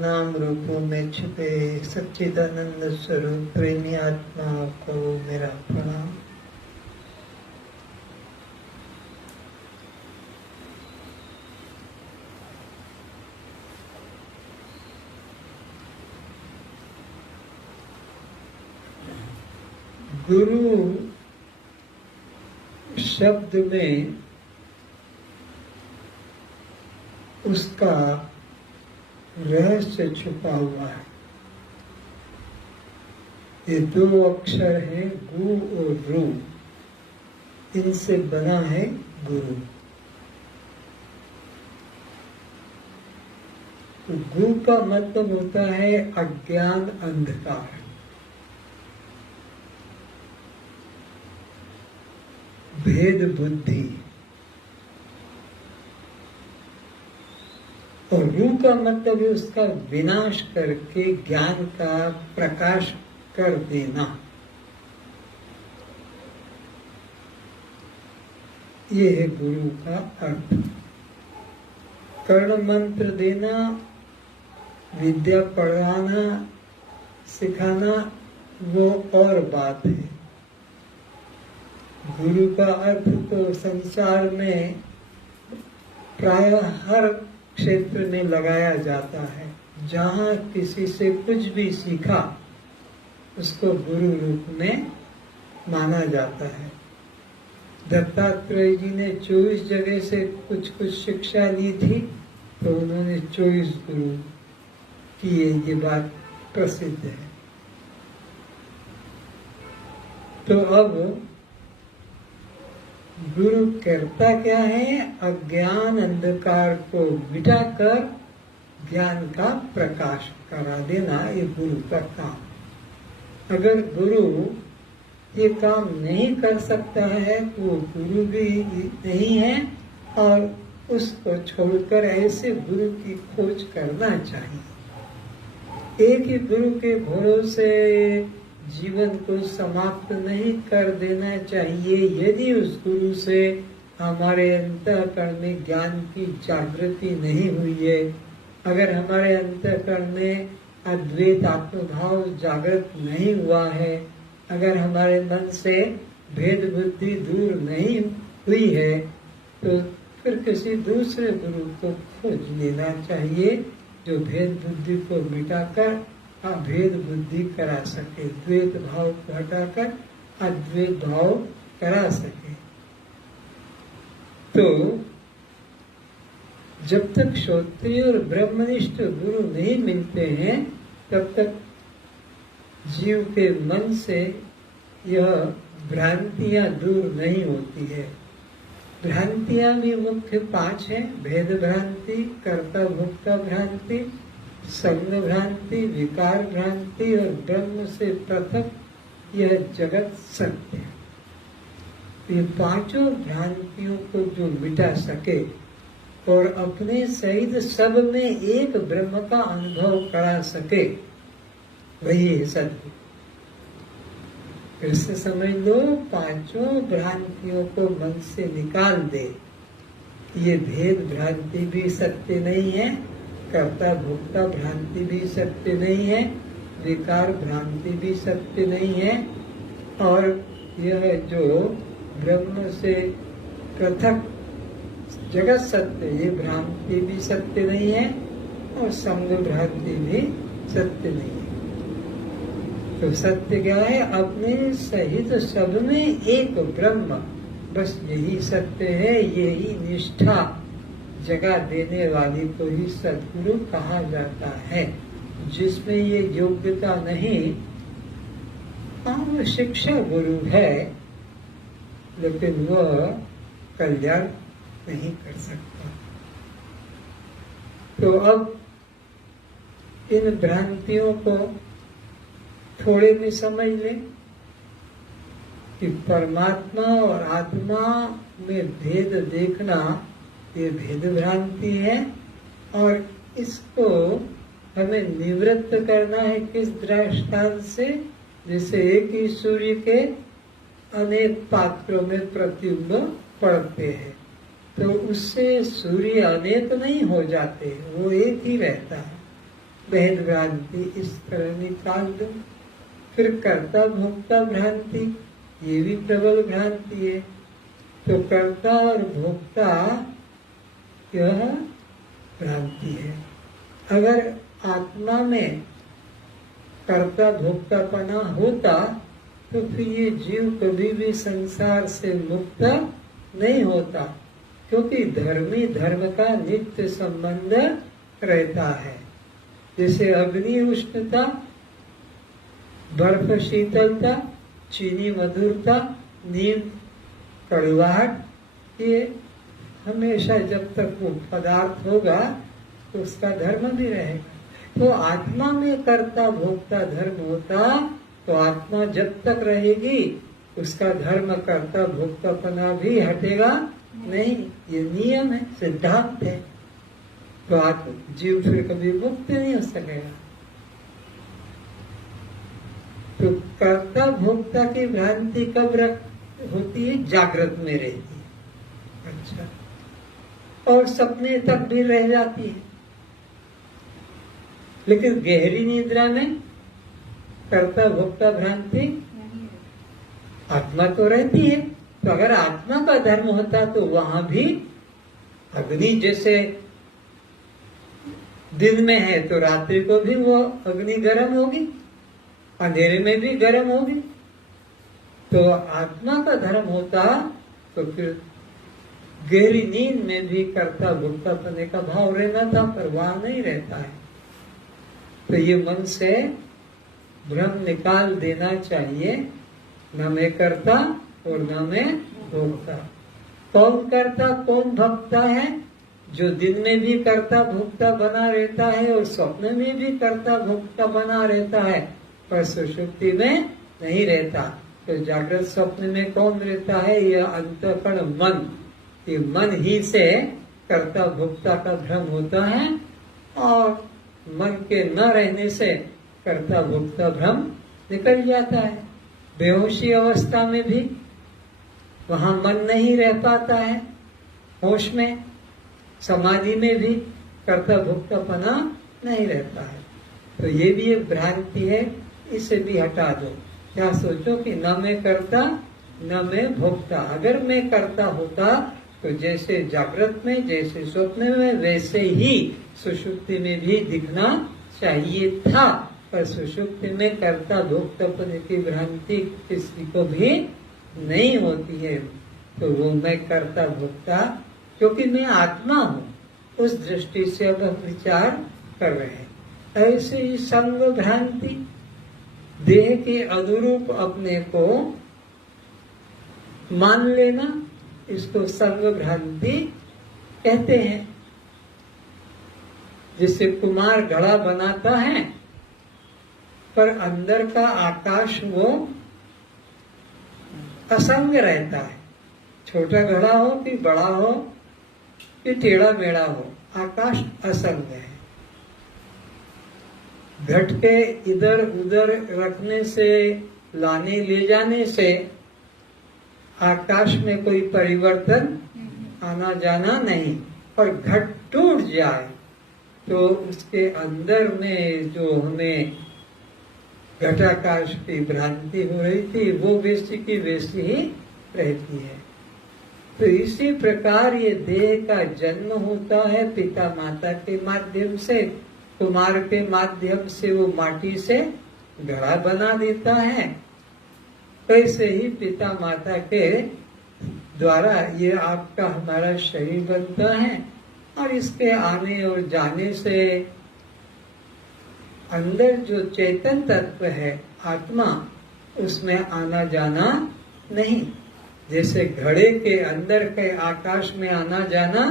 नाम रूपों में छिपे सच्चिदानंद स्वरूप प्रेमी आत्माओं को मेरा प्रणाम। गुरु शब्द में उसका रहस्य छुपा हुआ है। ये दो अक्षर हैं, गु और रू, इनसे बना है गुरु। तो गु का मतलब होता है अज्ञान, अंधकार। भेद बुद्धि। और रू का मतलब है उसका विनाश करके ज्ञान का प्रकाश कर देना। ये है गुरु का अर्थ। कर्ण मंत्र देना, विद्या पढ़ाना, सिखाना वो और बात है। गुरु का अर्थ तो संसार में प्रायः हर क्षेत्र में लगाया जाता है। जहाँ किसी से कुछ भी सीखा उसको गुरु रूप में माना जाता है। दत्तात्रेय जी ने 24 जगह से कुछ शिक्षा ली थी, तो उन्होंने 24 गुरु किए, ये बात प्रसिद्ध है। तो अब गुरु करता क्या है? अज्ञान अंधकार को मिटाकर ज्ञान का प्रकाश करा देना, ये गुरु का काम। अगर गुरु ये काम नहीं कर सकता है तो वो गुरु भी नहीं है, और उसको छोड़कर ऐसे गुरु की खोज करना चाहिए। एक ही गुरु के भरोसे जीवन को समाप्त नहीं कर देना चाहिए। यदि उस गुरु से हमारे अंतःकरण में ज्ञान की जागृति नहीं हुई है, अगर हमारे अंतःकरण में अद्वैत आत्मभाव जागृत नहीं हुआ है, अगर हमारे मन से भेद बुद्धि दूर नहीं हुई है, तो फिर किसी दूसरे गुरु को खोज लेना चाहिए जो भेद बुद्धि को मिटाकर अभेद बुद्धि करा सके, द्वैत भाव को हटाकर अद्वैत भाव करा सके। तो जब तक श्रोत्रिय और ब्रह्मनिष्ठ गुरु नहीं मिलते हैं, तब तक जीव के मन से यह भ्रांतियां दूर नहीं होती है। भ्रांतियां भी मुख्य 5 हैं: भेद भ्रांति, कर्ता भोक्ता भ्रांति, संग भ्रांति, विकार भ्रांति और ब्रह्म से पृथक यह जगत सत्य है। ये 5 भ्रांतियों को जो मिटा सके और अपने सहित सब में एक ब्रह्म का अनुभव करा सके, वही है सत्य। फिर से समझ लो, 5 भ्रांतियों को मन से निकाल दे। ये भेद भ्रांति भी सत्य नहीं है, कर्ता भोक्ता भ्रांति भी सत्य नहीं है, विकार भ्रांति भी सत्य नहीं है, और यह जो ब्रह्म से पृथक जगत सत्य, ये भ्रांति भी सत्य नहीं है, और संग भ्रांति भी सत्य नहीं है। तो सत्य क्या है? अपने सहित सब में एक ब्रह्म, बस यही सत्य है। यही निष्ठा जगह देने वाली को ही सद्गुरु कहा जाता है। जिसमें ये योग्यता नहीं, वो शिक्षा गुरु है, लेकिन वह कल्याण नहीं कर सकता। तो अब इन भ्रांतियों को थोड़े में समझ लें कि परमात्मा और आत्मा में भेद देखना ये भेद भ्रांति है, और इसको हमें निवृत्त करना है किस दृष्टांत से? जैसे एक ही सूर्य के अनेक पात्रों में प्रतिबिंब पड़ते हैं, तो उससे सूर्य अनेक नहीं हो जाते, वो एक ही रहता है। भेद भ्रांति इस तरह निकाल दो। फिर कर्ता भोक्ता भ्रांति, ये भी प्रबल भ्रांति है। तो कर्ता और भोक्ता यह भ्रांति है। अगर आत्मा में कर्ता भोक्तापना होता तो फिर ये जीव कभी भी संसार से मुक्त नहीं होता, क्योंकि धर्मी धर्म का नित्य संबंध रहता है। जैसे अग्नि उष्णता, बर्फ शीतलता, चीनी मधुरता, नीम कड़वाहट, ये हमेशा जब तक वो पदार्थ होगा तो उसका धर्म भी रहेगा। तो आत्मा में कर्ता भोक्ता धर्म होता तो आत्मा जब तक रहेगी उसका धर्म कर्ता भोक्तापना भी हटेगा नहीं। ये नियम है, सिद्धांत है। तो जीव फिर कभी मुक्त नहीं हो सकेगा। तो कर्ता भोक्ता की भ्रांति कब होती है? जागृत में रहती है। अच्छा, और सपने तक भी रह जाती है। लेकिन गहरी निद्रा में कर्ता भोक्ता भ्रांति आत्मा तो रहती है। तो अगर आत्मा का धर्म होता तो वहां भी अग्नि जैसे दिन में है तो रात्रि को भी वो अग्नि गर्म होगी, अंधेरे में भी गर्म होगी। तो आत्मा का धर्म होता तो फिर गहरी नींद में भी कर्ता भोक्ता पने का भाव रहना था, पर वहां नहीं रहता है। तो ये मन से भ्रम निकाल देना चाहिए, न मैं करता और न मैं भोगता। कौन करता कौन भोगता है? जो दिन में भी कर्ता भोक्ता बना रहता है और स्वप्न में भी कर्ता भोक्ता बना रहता है, पर सुषुप्ति में नहीं रहता। तो जागृत स्वप्न में कौन रहता है? यह अंतःकरण मन। ये मन ही से कर्ता भोक्ता का भ्रम होता है, और मन के न रहने से कर्ता भोक्ता भ्रम निकल जाता है। बेहोशी अवस्था में भी वहां मन नहीं रह पाता है, होश में समाधि में भी कर्ता भोक्तापना नहीं रहता है। तो ये भी एक भ्रांति है, इसे भी हटा दो। क्या सोचो कि न मैं करता न मैं भोगता। अगर मैं करता होता तो जैसे जागृत में जैसे स्वप्न में वैसे ही सुषुप्ति में भी दिखना चाहिए था, पर सुषुप्ति में कर्ता भोक्तापन की भ्रांति किसी को भी नहीं होती है। तो वो मैं कर्ता भोक्ता, क्योंकि मैं आत्मा हूँ, उस दृष्टि से अब हम विचार कर रहे हैं। ऐसे ही संग भ्रांति, देह के अनुरूप अपने को मान लेना, इसको संग भ्रांति कहते हैं। जिससे कुम्हार घड़ा बनाता है पर अंदर का आकाश वो असंग रहता है। छोटा घड़ा हो कि बड़ा हो कि टेढ़ा मेढ़ा हो, आकाश असंग है। घट के इधर उधर रखने से, लाने ले जाने से आकाश में कोई परिवर्तन आना जाना नहीं। और घट टूट जाए तो उसके अंदर में जो हमें घटाकाश की भ्रांति हो रही थी वो वैसी की वैसी ही रहती है। तो इसी प्रकार ये देह का जन्म होता है पिता माता के माध्यम से, कुमार के माध्यम से वो माटी से घड़ा बना देता है। ऐसे ही पिता माता के द्वारा ये आपका हमारा शरीर बनता है, और इसके आने और जाने से अंदर जो चेतन तत्व है आत्मा, उसमें आना जाना नहीं। जैसे घड़े के अंदर के आकाश में आना जाना,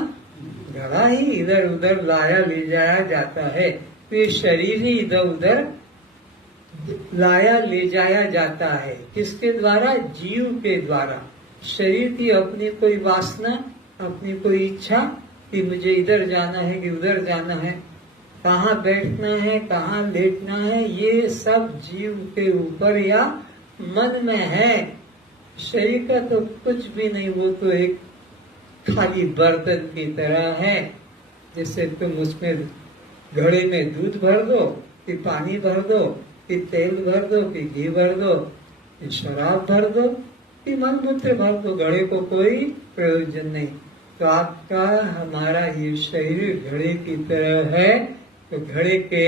घड़ा ही इधर उधर लाया ले जाया जाता है, तो ये शरीर ही इधर उधर लाया ले जाया जाता है। किसके द्वारा? जीव के द्वारा। शरीर की अपनी कोई वासना, अपनी कोई इच्छा कि मुझे इधर जाना है कि उधर जाना है, कहाँ बैठना है कहाँ लेटना है, ये सब जीव के ऊपर या मन में है। शरीर का तो कुछ भी नहीं, वो तो एक खाली बर्तन की तरह है। जैसे तुम उसमें घड़े में दूध भर दो, कि पानी भर दो, कि तेल भर दो, कि घी भर दो, कि शराब भर दो, कि मलमूत्र भर दो, घड़े को कोई प्रयोजन नहीं। तो आपका हमारा ये शरीर घड़े की तरह है। तो घड़े के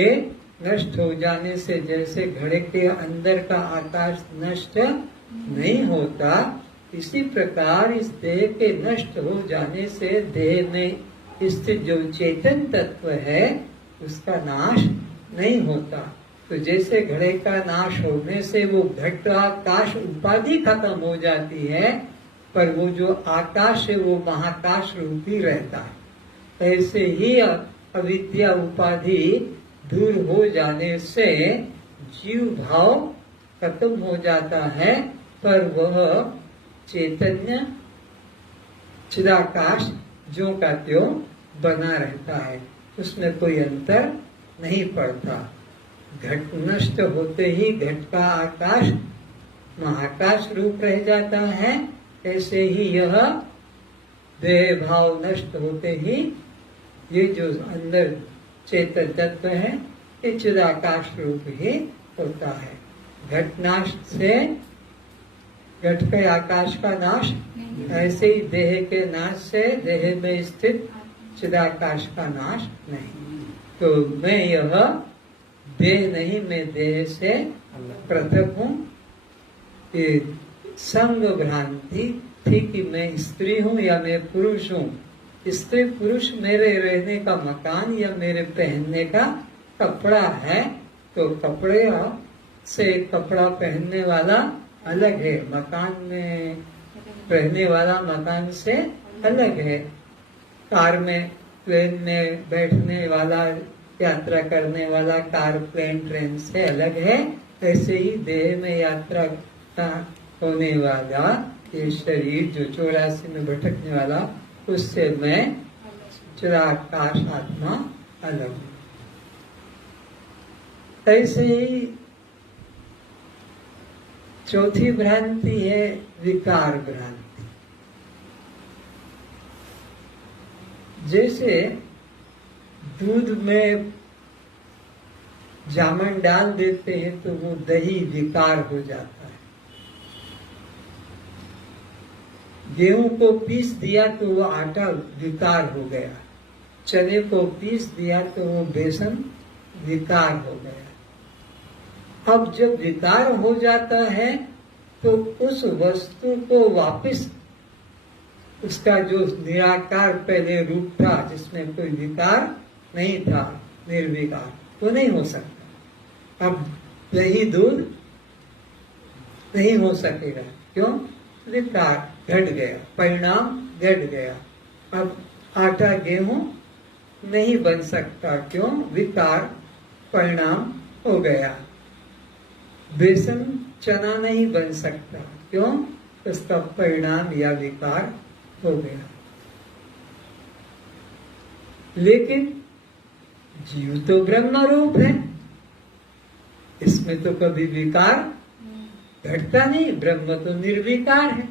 नष्ट हो जाने से जैसे घड़े के अंदर का आकाश नष्ट नहीं होता, इसी प्रकार इस देह के नष्ट हो जाने से देह में स्थित जो चेतन तत्व है उसका नाश नहीं होता। तो जैसे घड़े का नाश होने से वो घट आकाश उपाधि खत्म हो जाती है, पर वो जो आकाश है वो महाकाश रूपी रहता है। ऐसे ही अविद्या उपाधि दूर हो जाने से जीव भाव खत्म हो जाता है, पर वह चैतन्य चिदाकाश जो का त्यों बना रहता है, उसमें कोई अंतर नहीं पड़ता। घट नष्ट होते ही घट का आकाश महाकाश रूप रह जाता है, ऐसे ही यह देह भाव नष्ट होते ही ये जो अंदर चेतन तत्व है ये चिदाकाश रूप ही होता है। घट नाश से घट के आकाश का नाश, ऐसे ही देह के नाश से देह में स्थित चिदाकाश का नाश नहीं। तो मैं यह देह नहीं, मैं देह से पृथक हूँ। ये संग भ्रांति थी कि मैं स्त्री हूँ या मैं पुरुष हूँ। स्त्री पुरुष मेरे रहने का मकान या मेरे पहनने का कपड़ा है, तो कपड़े से कपड़ा पहनने वाला अलग है, मकान में रहने वाला मकान से अलग है। कार में प्लेन में बैठने वाला यात्रा करने वाला कार प्लेन ट्रेन से अलग है। ऐसे ही देह में यात्रा होने वाला ये शरीर जो 84 में भटकने वाला, उससे मैं चिदाकाश आत्मा अलग हूँ। ऐसे ही चौथी भ्रांति है विकार भ्रांति। जैसे दूध में जामन डाल देते हैं तो वो दही विकार हो जाता है। गेहूं को पीस दिया तो वो आटा विकार हो गया, चने को पीस दिया तो वो बेसन विकार हो गया। अब जब विकार हो जाता है तो उस वस्तु को वापस उसका जो निराकार पहले रूप था जिसमें कोई विकार नहीं था, निर्विकार, तो नहीं हो सकता। अब दही दूध नहीं हो सकेगा, क्यों? विकार घट गया, परिणाम घट गया। अब आटा गेहूं नहीं बन सकता, क्यों? विकार परिणाम हो गया। बेसन चना नहीं बन सकता, क्यों? उसका परिणाम या विकार हो गया। लेकिन जीव तो ब्रह्म रूप है, इसमें तो कभी विकार घटता नहीं, ब्रह्म तो निर्विकार है।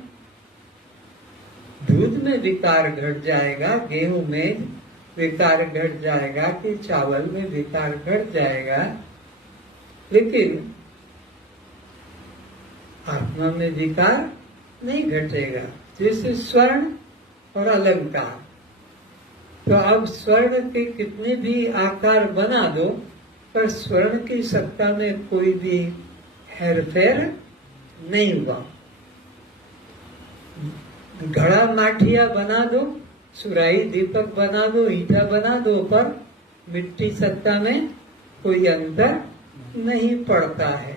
दूध में विकार घट जाएगा, गेहूं में विकार घट जाएगा, कि चावल में विकार घट जाएगा, लेकिन आत्मा में विकार नहीं घटेगा। जैसे स्वर्ण और अलंकार, तो अब स्वर्ण के कितने भी आकार बना दो, पर स्वर्ण की सत्ता में कोई भी हेरफेर नहीं हुआ। घड़ा माठिया बना दो, सुराही दीपक बना दो, ईटा बना दो, पर मिट्टी सत्ता में कोई अंतर नहीं पड़ता है।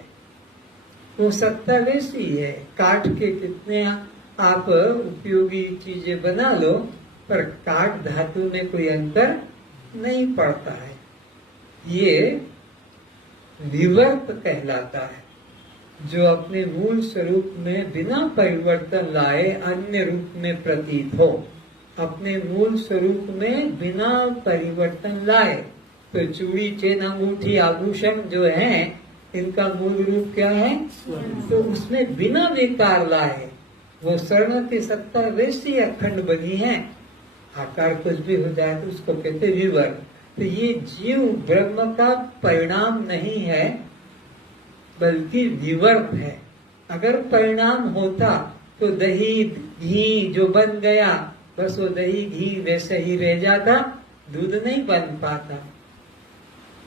वो सत्ता वैसी है। काठ के कितने आप उपयोगी चीजें बना लो, पर काठ धातु में कोई अंतर नहीं पड़ता है। ये विवर्त कहलाता है, जो अपने मूल स्वरूप में बिना परिवर्तन लाए अन्य रूप में प्रतीत हो। अपने मूल स्वरूप में बिना परिवर्तन लाए, तो चूड़ी चेन अंगूठी आभूषण जो है, इनका मूल रूप क्या है? तो उसमें बिना विकार लाए वो स्वर्ण की सत्ता वैसी अखंड बनी है। आकार कुछ भी हो जाए तो उसको कहते विवर्त। तो ये जीव ब्रह्म का परिणाम नहीं है, बल्कि विवर्त है। अगर परिणाम होता तो दही घी जो बन गया, बस वो दही घी वैसे ही रह जाता, दूध नहीं बन पाता।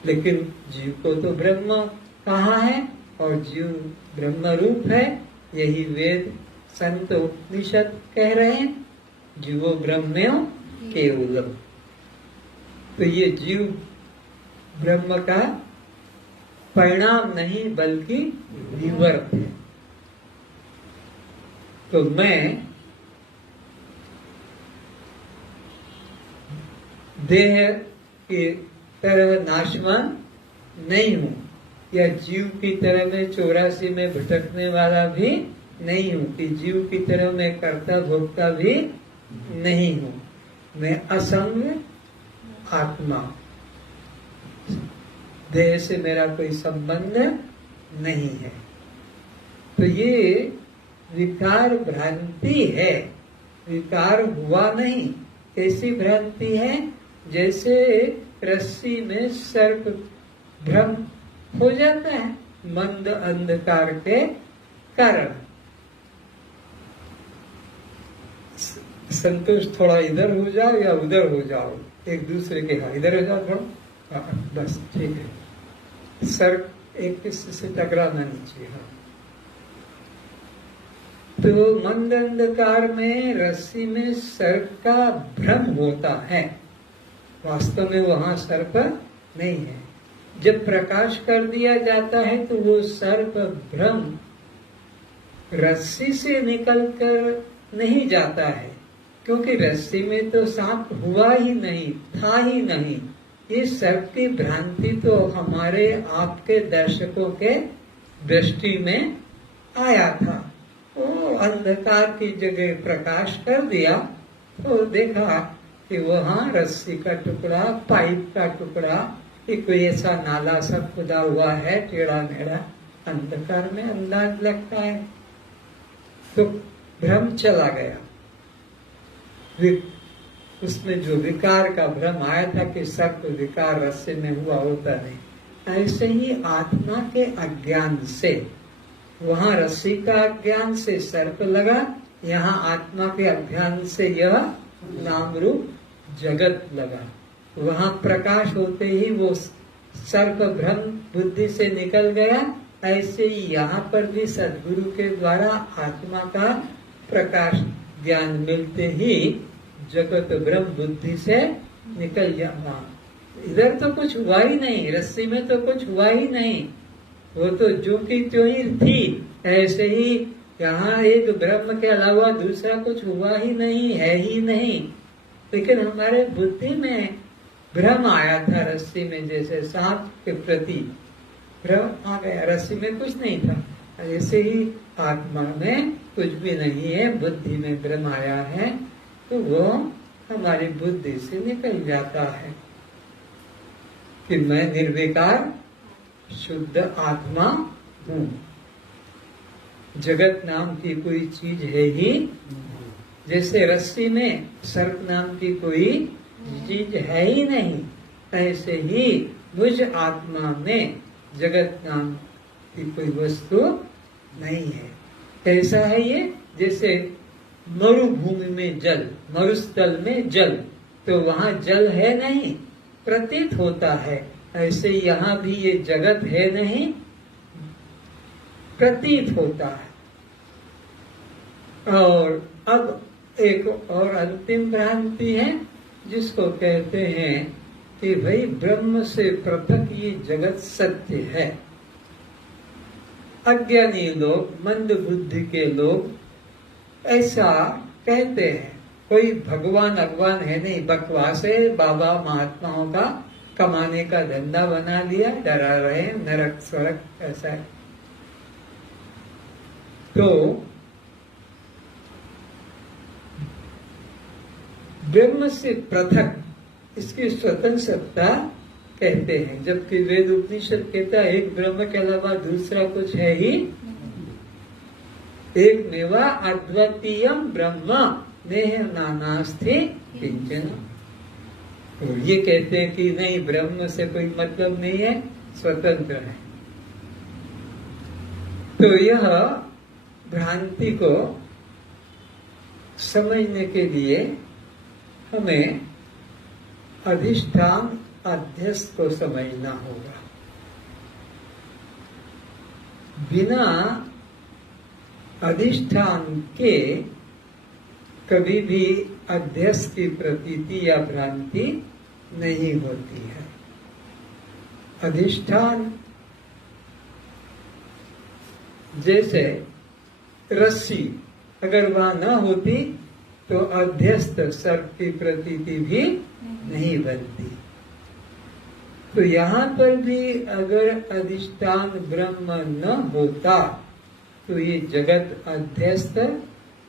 लेकिन जीव को तो ब्रह्म कहा है और जीव ब्रह्म रूप है, यही वेद संत उपनिषद कह रहे हैं, जीवो ब्रह्म्यो केवलम। तो ये जीव ब्रह्म का परिणाम नहीं बल्कि विवर्त है। तो मैं देह की तरह नाशवान नहीं हूँ, या जीव की तरह मैं 84 में भटकने वाला भी नहीं हूँ, कि जीव की तरह मैं कर्ता भोक्ता भी नहीं हूँ। मैं असंग आत्मा, देह से मेरा कोई संबंध नहीं है। तो ये विकार भ्रांति है, विकार हुआ नहीं। कैसी भ्रांति है? जैसे रस्सी में सर्प भ्रम हो जाता है मंद अंधकार के कारण। संतोष थोड़ा इधर हो जाओ या उधर हो जाओ, एक दूसरे के, हाँ इधर हो जाओ थोड़ा, बस ठीक है। सर्प एक किसी से टकराना नहीं चाहिए। हाँ, तो मंद अंधकार में रस्सी में सर्प का भ्रम होता है, वास्तव में वहां सर्प नहीं है। जब प्रकाश कर दिया जाता है तो वो सर्प भ्रम रस्सी से निकलकर नहीं जाता है, क्योंकि रस्सी में तो सांप हुआ ही नहीं, था ही नहीं। ये सर्प की भ्रांति तो हमारे आपके दर्शकों के दृष्टि में आया था। वो अंधकार की जगह प्रकाश कर दिया तो देखा कि वहाँ रस्सी का टुकड़ा, पाइप का टुकड़ा, कोई ऐसा नाला सा खुदा हुआ है टेढ़ा मेढ़ा, अंधकार में अंदाज लगता है। तो भ्रम चला गया, उसमें जो विकार का भ्रम आया था कि सर्प विकार रस्से में हुआ होता नहीं। ऐसे ही आत्मा के अज्ञान से, वहां रस्सी का अज्ञान से सर्प लगा, यहाँ आत्मा के अज्ञान से यह नाम रूप जगत लगा। वहां प्रकाश होते ही वो सर्प भ्रम बुद्धि से निकल गया। ऐसे ही यहाँ पर भी सद्गुरु के द्वारा आत्मा का प्रकाश ज्ञान मिलते ही जगत ब्रह्म बुद्धि से निकल जाना। इधर तो कुछ हुआ ही नहीं, रस्सी में तो कुछ हुआ ही नहीं, वो तो जो की त्यों ही थी। ऐसे ही यहाँ एक ब्रह्म के अलावा दूसरा कुछ हुआ ही नहीं, है ही नहीं। लेकिन हमारे बुद्धि में भ्रम आया था, रस्सी में जैसे सांप के प्रति भ्रम आ गया, रस्सी में कुछ नहीं था। ऐसे ही आत्मा में कुछ भी नहीं है, बुद्धि में भ्रम आया है, तो वो हमारी बुद्धि से निकल जाता है कि मैं निर्विकार शुद्ध आत्मा हूँ। जगत नाम की कोई चीज है ही, जैसे रस्सी में सर्प नाम की कोई चीज है ही नहीं, ऐसे ही मुझ आत्मा में जगत नाम की कोई वस्तु नहीं है। कैसा है ये? जैसे मरुभूमि में जल, मरुस्थल में जल, तो वहां जल है नहीं, प्रतीत होता है। ऐसे यहाँ भी ये जगत है नहीं, प्रतीत होता है। और अब एक और अंतिम भ्रांति है जिसको कहते हैं कि भाई ब्रह्म से पृथक ये जगत सत्य है। अज्ञानी लोग, मंद बुद्धि के लोग ऐसा कहते हैं। कोई भगवान अगवान है नहीं, बकवास है, बाबा महात्माओं का कमाने का धंधा बना लिया, डरा रहे हैं, नरक स्वर्ग ऐसा है। तो ब्रह्म से पृथक इसकी स्वतंत्रता कहते हैं, जबकि वेद उपनिषद कहता है एक ब्रह्म के अलावा दूसरा कुछ है ही, एक मेवा अद्वितीयम ब्रह्म नेह नानास्ति किंचन। तो ये कहते हैं कि नहीं, ब्रह्म से कोई मतलब नहीं है, स्वतंत्र है। तो यह भ्रांति को समझने के लिए हमें अधिष्ठान अध्यस्त को समझना होगा। बिना अधिष्ठान के कभी भी अध्यस्त की प्रतीति या भ्रांति नहीं होती है। अधिष्ठान जैसे रस्सी, अगर वहां न होती तो अध्यस्त सर्प की प्रतीति भी नहीं बनती। तो यहाँ पर भी अगर अधिष्ठान ब्रह्म न होता तो ये जगत अध्यस्त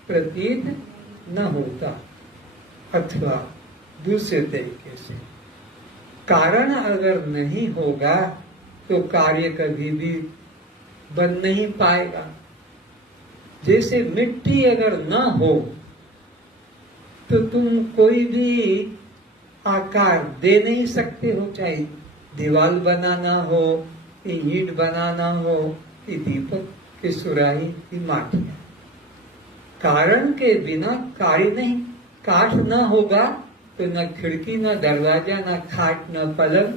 प्रतीत न होता। अथवा दूसरे तरीके से, कारण अगर नहीं होगा तो कार्य कभी भी बन नहीं पाएगा। जैसे मिट्टी अगर ना हो तो तुम कोई भी आकार दे नहीं सकते हो, चाहे दीवार बनाना हो, ईंट बनाना हो, दीपक की सुराही की माटिया। कारण के बिना कार्य नहीं। काठ न होगा तो न खिड़की, न दरवाजा, न खाट, न पलंग,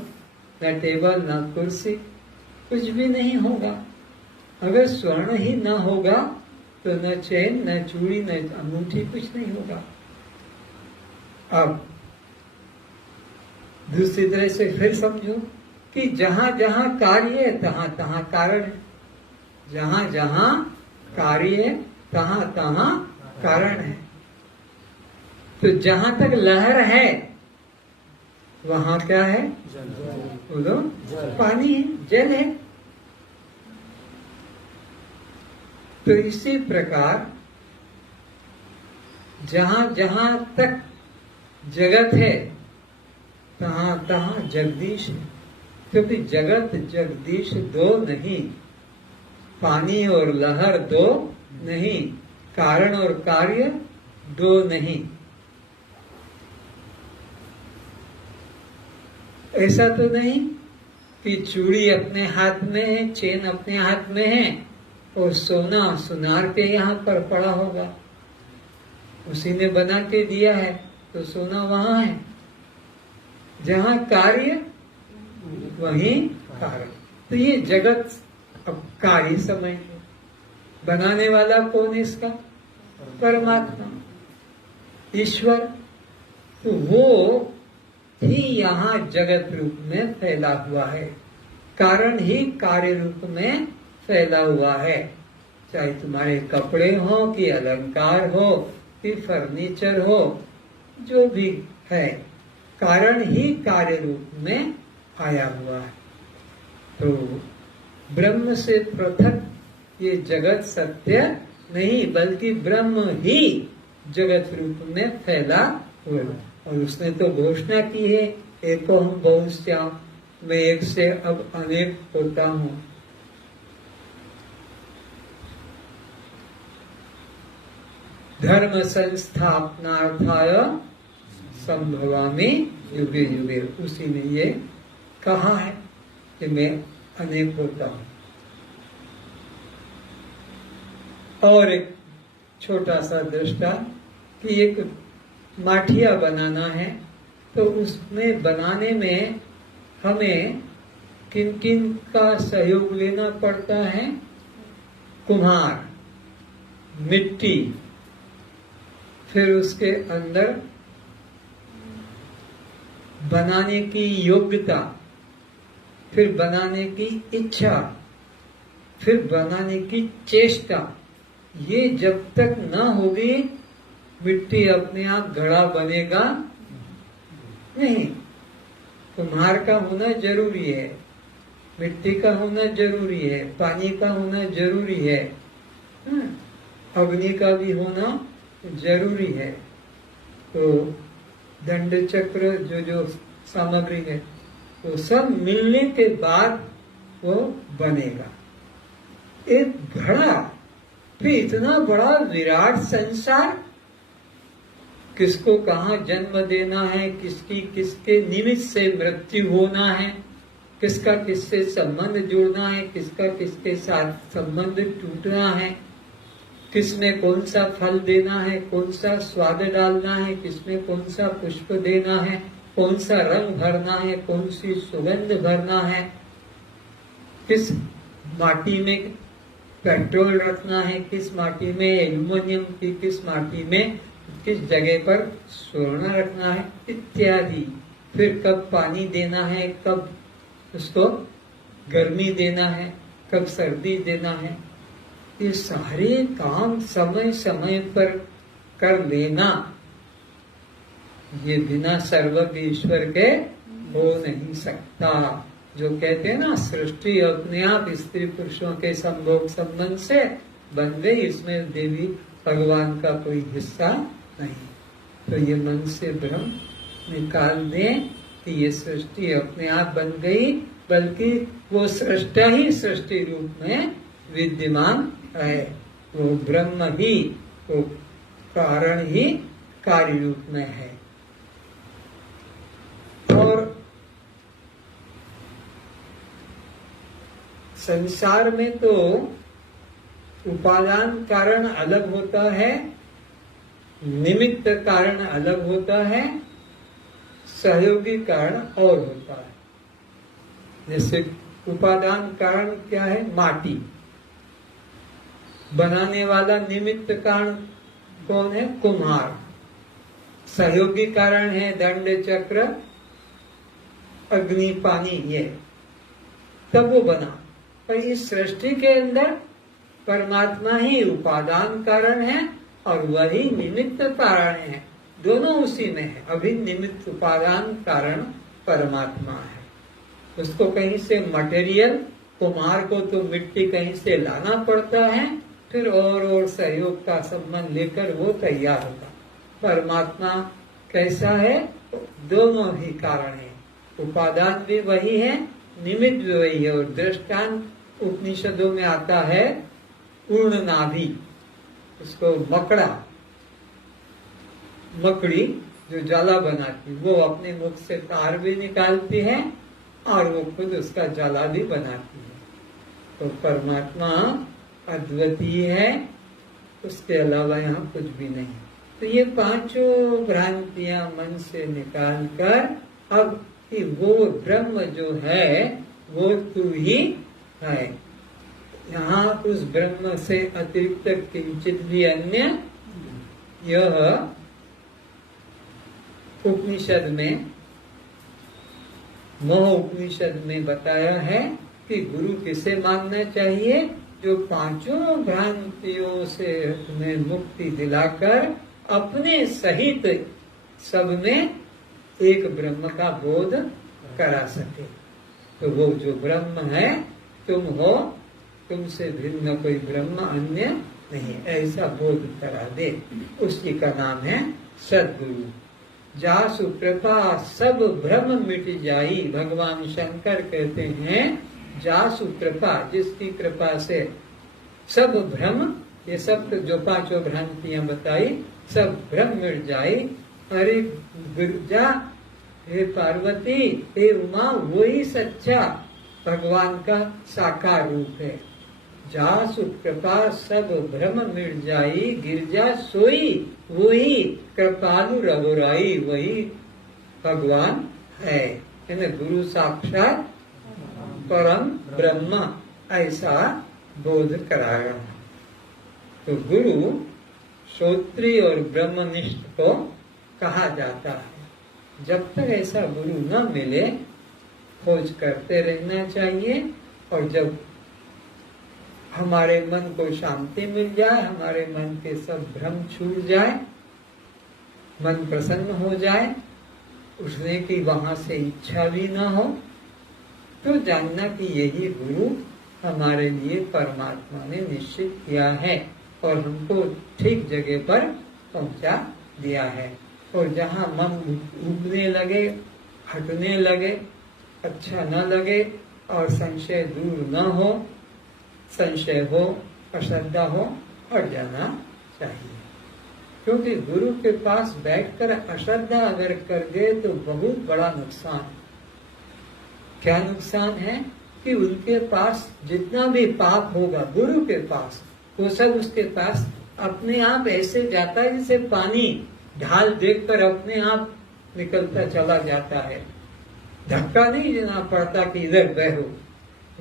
न टेबल, न कुर्सी, कुछ भी नहीं होगा। अगर स्वर्ण ही न होगा तो न चैन, न चूड़ी, न अंगूठी, कुछ नहीं होगा। अब दूसरी तरह से फिर समझो कि जहां जहां कार्य है तहां तहां कारण है। जहां जहां कार्य है तहां तहां कारण है। तो जहां तक लहर है वहां क्या है? बोलो, पानी है, जल है। तो इसी प्रकार जहां जहां तक जगत है तहां तहां जगदीश है। क्योंकि जगत जगदीश दो नहीं, पानी और लहर दो नहीं, कारण और कार्य दो नहीं। ऐसा तो नहीं कि चूड़ी अपने हाथ में है, चेन अपने हाथ में है और सोना सुनार के यहाँ पर पड़ा होगा। उसी ने बना के दिया है तो सोना वहां है। जहां कार्य वहीं कारण। तो ये जगत अब कार्य समझ लो। बनाने वाला कौन है इसका? परमात्मा, ईश्वर। तो वो ही यहाँ जगत रूप में फैला हुआ है। कारण ही कार्य रूप में फैला हुआ है। चाहे तुम्हारे कपड़े हो कि अलंकार हो कि फर्नीचर हो, जो भी है, कारण ही कार्य रूप में आया हुआ है। तो ब्रह्म से पृथक ये जगत सत्य नहीं, बल्कि ब्रह्म ही जगत रूप में फैला हुआ है। और उसने तो घोषणा की है, एको हम बहुश्याम, मैं एक से अब अनेक होता हूं। धर्म संस्थापनार्थाय संभवामि युगे युगे। उसी ने ये कहा है कि मैं अनेक होता हूं। और एक छोटा सा दृष्टा कि एक माठिया बनाना है तो उसमें बनाने में हमें किन किन का सहयोग लेना पड़ता है? कुम्हार, मिट्टी, फिर उसके अंदर बनाने की योग्यता, फिर बनाने की इच्छा, फिर बनाने की चेष्टा। ये जब तक न होगी मिट्टी अपने आप घड़ा बनेगा नहीं। कुम्हार का होना जरूरी है, मिट्टी का होना जरूरी है, पानी का होना जरूरी है, अग्नि का भी होना जरूरी है। तो दंड चक्र जो जो सामग्री है वो सब मिलने के बाद वो बनेगा। एक घड़ा, फिर इतना बड़ा विराट संसार किसको कहाँ जन्म देना है, किसकी किसके निमित्त से मृत्यु होना है, किसका किससे संबंध जुड़ना है, किसका किसके साथ संबंध टूटना है, किसमें कौन सा फल देना है, कौन सा स्वाद डालना है, किसमें कौन सा पुष्प देना है, कौन सा रंग भरना है, कौन सी सुगंध भरना है, किस माटी में पेट्रोल रखना है, किस माटी में एल्युमिनियम की, किस माटी में किस जगह पर स्वर्ण रखना है इत्यादि। फिर कब पानी देना है, कब उसको गर्मी देना है, कब सर्दी देना है, ये सारे काम समय समय पर कर लेना, ये बिना सर्वज्ञ ईश्वर के हो नहीं सकता। जो कहते हैं ना, सृष्टि अपने आप स्त्री पुरुषों के संभोग संबंध से बन गई, इसमें देवी भगवान का कोई हिस्सा नहीं। तो ये मन से भ्रम निकाल दें कि ये सृष्टि अपने आप बन गई, बल्कि वो सृष्टा ही सृष्टि रूप में विद्यमान है, वो ब्रह्म ही, वो कारण ही कार्य रूप में है। और संसार में तो उपादान कारण अलग होता है, निमित्त कारण अलग होता है, सहयोगी कारण और होता है। जैसे उपादान कारण क्या है, माटी बनाने वाला, निमित्त कारण कौन है, कुम्हार, सहयोगी कारण है दंड चक्र अग्नि पानी, ये तब वो बना। पर इस सृष्टि के अंदर परमात्मा ही उपादान कारण है और वही निमित्त कारण है, दोनों उसी में है। अभी निमित्त उपादान कारण परमात्मा है, उसको कहीं से मटेरियल, कुम्हार को तो मिट्टी कहीं से लाना पड़ता है, फिर और सहयोग का संबंध लेकर वो तैयार होगा। परमात्मा कैसा है, दोनों ही कारण है, उपादान भी वही है, निमित्त भी वही है। और दृष्टांत उपनिषदों में आता है पूर्ण नाभि, उसको मकड़ा, मकड़ी जो जाला बनाती, वो अपने मुख से तार भी निकालती है और वो खुद उसका जाला भी बनाती है। तो परमात्मा अद्वितीय है, उसके अलावा यहाँ कुछ भी नहीं। तो ये पांचों भ्रांतियां मन से निकाल कर अब कि वो ब्रह्म जो है वो तू ही है, यहाँ उस ब्रह्म से अतिरिक्त किंचित भी अन्य, यह उपनिषद में, मोह उपनिषद में बताया है कि गुरु किसे मानना चाहिए, जो पांचों भ्रांतियों से तुम्हें मुक्ति दिलाकर अपने सहित सब में एक ब्रह्म का बोध करा सके। तो वो जो ब्रह्म है तुम हो, तुमसे भिन्न कोई ब्रह्म अन्य नहीं, ऐसा बोध करा दे, उसी का नाम है सद्गुरु। जासु कृपा सब भ्रम मिट जाई, भगवान शंकर कहते हैं जासु कृपा, जिसकी कृपा से सब भ्रम, ये सब जो पांचों भ्रांतियां बताई, सब भ्रम मिट जाई। अरे गिरजा, हे पार्वती, हे उमा, वही सच्चा भगवान का साकार रूप है। जासु कृपा सब भ्रम मिट जाई, गिरजा सोई, वही कृपालु रघुराई, वही भगवान है। गुरु साक्षात परम ब्रह्म, ऐसा बोध कराया। तो गुरु श्रोत्रिय और ब्रह्मनिष्ठ को कहा जाता है। जब तक ऐसा गुरु न मिले खोज करते रहना चाहिए, और जब हमारे मन को शांति मिल जाए, हमारे मन के सब भ्रम छूट जाए, मन प्रसन्न हो जाए, उठने की वहां से इच्छा भी न हो, तो जानना कि यही गुरु हमारे लिए परमात्मा ने निश्चित किया है और हमको ठीक जगह पर पहुंचा दिया है। और जहाँ मन उगने लगे, हटने लगे, अच्छा न लगे और संशय दूर न हो, संशय हो, अश्रद्धा हो, हट जाना चाहिए। क्योंकि गुरु के पास बैठकर अश्रद्धा अगर कर गए तो बहुत बड़ा नुकसान। क्या नुकसान है कि उनके पास जितना भी पाप होगा गुरु के पास, वो सब उसके पास अपने आप ऐसे जाता है जैसे पानी ढाल देखकर अपने आप निकलता चला जाता है। धक्का नहीं देना पड़ता कि इधर बहो,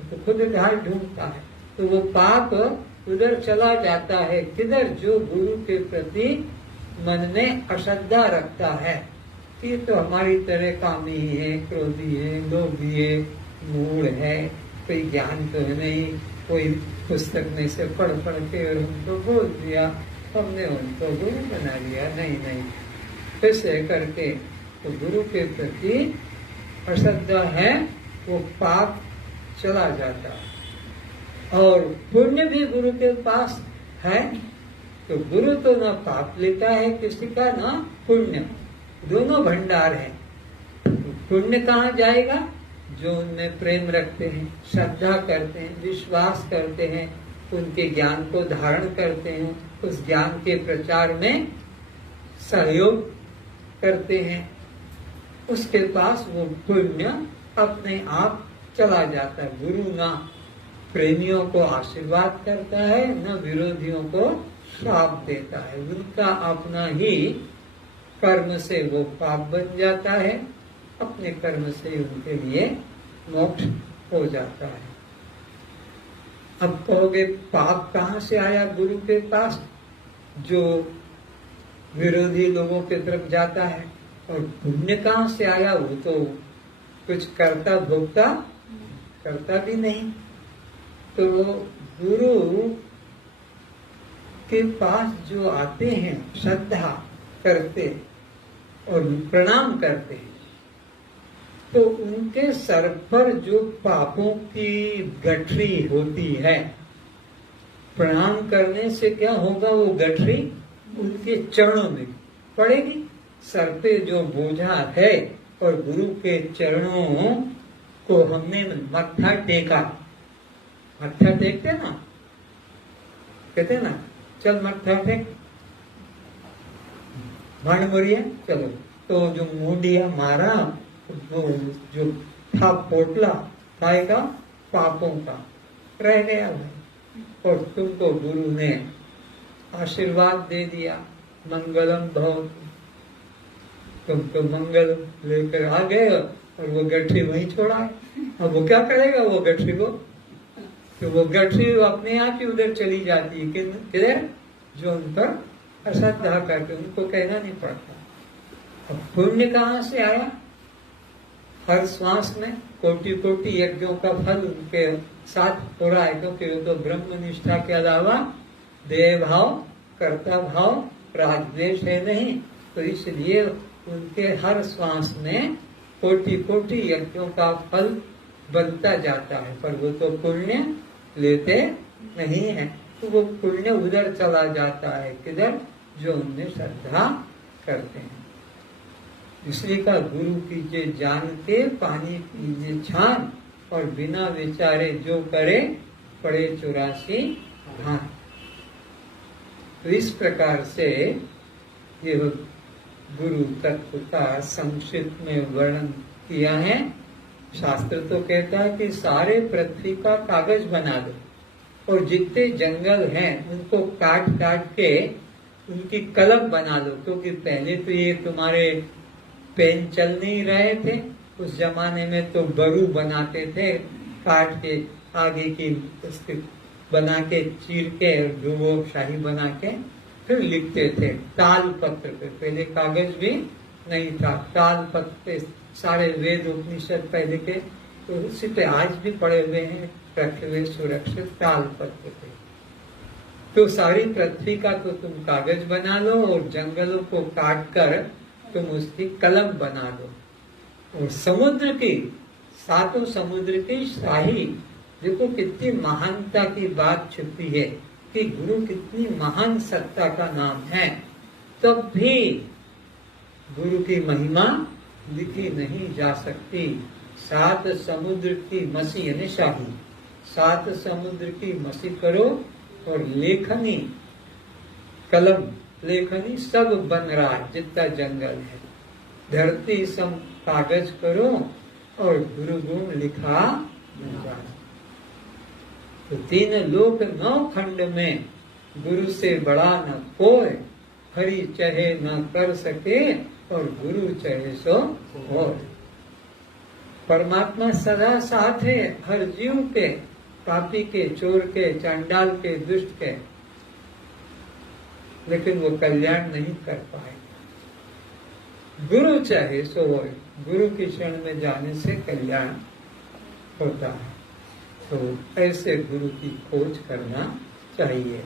तो खुद ढाल ढूंढता है, तो वो पाप उधर चला जाता है। किधर? जो गुरु के प्रति मन में अश्रद्धा रखता है कि तो हमारी तरह कामी है, क्रोधी है, लोभी है, मूढ़ है, कोई ज्ञान तो है नहीं, कोई पुस्तक में से पढ़ के और उनको बोल दिया, हमने उनको गुरु बना लिया। नहीं नहीं, ऐसे करके तो गुरु के प्रति अश्रद्धा है, वो पाप चला जाता है। और पुण्य भी गुरु के पास है, तो गुरु तो ना पाप लेता है किसी का, ना पुण्य, दोनों भंडार है। तो पुण्य कहाँ जाएगा? जो उनमें प्रेम रखते हैं, श्रद्धा करते हैं, विश्वास करते हैं, उनके ज्ञान को धारण करते हैं, उस ज्ञान के प्रचार में सहयोग करते हैं, उसके पास वो पुण्य अपने आप चला जाता है। गुरु ना प्रेमियों को आशीर्वाद करता है, न विरोधियों को श्राप देता है। उनका अपना ही कर्म से वो पाप बन जाता है, अपने कर्म से उनके लिए मोक्ष हो जाता है। अब कहोगे पाप कहाँ से आया गुरु के पास? जो विरोधी लोगों की तरफ जाता है। और पुण्य कहाँ से आया? वो तो कुछ करता भोगता करता भी नहीं। तो गुरु के पास जो आते हैं, श्रद्धा करते और प्रणाम करते हैं, तो उनके सर पर जो पापों की गठरी होती है, प्रणाम करने से क्या होगा? वो गठरी उनके चरणों में पड़ेगी। सर पे जो बोझा है और गुरु के चरणों को हमने मत्था टेका, मत्था टेकते ना, कहते ना चल मत्था टेक, भाण मरिया चलो, तो जो मुंडिया मारा, वो जो था पोटला खाएगा पापों का, रह गया भाई। और तुमको गुरु ने आशीर्वाद दे दिया, मंगलम भव, तुमको मंगल लेकर आ गए और वो गठरी वहीं छोड़ा है। अब वो क्या करेगा वो गठरी को? तो वो गठरी अपने आप ही उधर चली जाती है। किधर? जो उन पर अश्रद्धा करके, उनको कहना नहीं पड़ता। अब पुण्य कहाँ से आया? हर श्वास में कोटि कोटि यज्ञों का फल उनके साथ हो रहा है, क्योंकि वो तो ब्रह्म निष्ठा के अलावा देह भाव, कर्ता भाव, राजद्वेष है नहीं। तो इसलिए उनके हर श्वास में कोटि कोटि यज्ञों का फल बनता जाता है, पर वो तो पुण्य लेते नहीं है। तो वो पुण्य उधर चला जाता है। किधर? जो उनमें श्रद्धा करते हैं। इसलिए का गुरु कीजिए जान के, पानी पीजिए छान, और बिना विचारे जो करे पड़े 84 घान। तो इस प्रकार से ये गुरु तत्व का संक्षिप्त में वर्णन किया है। शास्त्र तो कहता है कि सारे पृथ्वी का कागज बना दो, और जितने जंगल हैं उनको काट काट के उनकी कलम बना लो। क्योंकि पहले तो ये तुम्हारे पेन चल नहीं रहे थे, उस जमाने में तो बरू बनाते थे, काट के आगे की उसके बना के, चीर के, डुबो शाही बना के फिर लिखते थे ताल पत्र पे। पहले कागज भी नहीं था, ताल पत्र पे सारे वेद उपनिषद पहले के, तो उसी पे आज भी पड़े हुए हैं, रखे हुए सुरक्षित ताल पत्र पे। तो सारी पृथ्वी का तो तुम कागज बना लो, और जंगलों को काट कर तुम उसकी कलम बना लो। और समुद्र की, सातों समुद्र की शाही, देखो कितनी महानता की बात छुपी है कि गुरु कितनी महान सत्ता का नाम है। तब भी गुरु की महिमा लिखी नहीं जा सकती। 7 समुद्र की मसी यानी शाही, 7 समुद्र की मसी करो और लेखनी कलम लेखनी सब बन रहा है, जितना जंगल है। धरती सम कागज करो और गुरु गुण लिखा न जाए। तो तीन लोक 9 खंड में गुरु से बड़ा न कोई, हरि चाहे न कर सके और गुरु चाहे सो हो। परमात्मा सदा साथ है हर जीव के, पापी के, चोर के, चांडाल के, दुष्ट के, लेकिन वो कल्याण नहीं कर पाएगा। गुरु चाहे सो हो, गुरु की शरण में जाने से कल्याण होता है। तो ऐसे गुरु की खोज करना चाहिए।